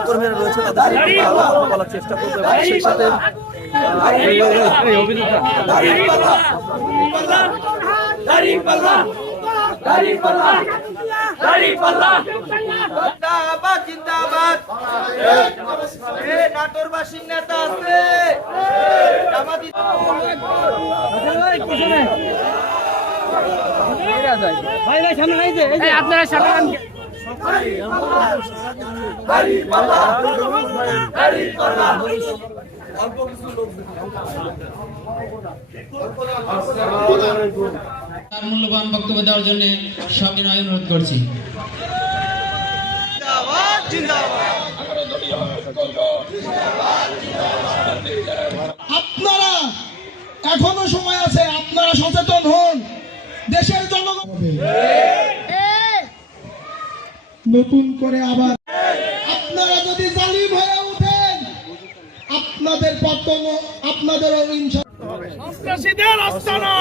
কর্মীরা রয়েছে তাদের বলার চেষ্টা করবে সেই সাথে নাটোরবাসীর নেতা আছে আপনারা সাধারণ তার মূল্যবান বক্তব্য দেওয়ার জন্য সবিনয় অনুরোধ করছি। আপনারা এখনো সময় আছে, আপনারা সচেতন হন, দেশের জনগণ নতুন করে আবার আপনারা যদি জালিম হয়ে উঠেন আপনাদের পতন আপনাদেরও সন্ত্রাসীদের আস্তানা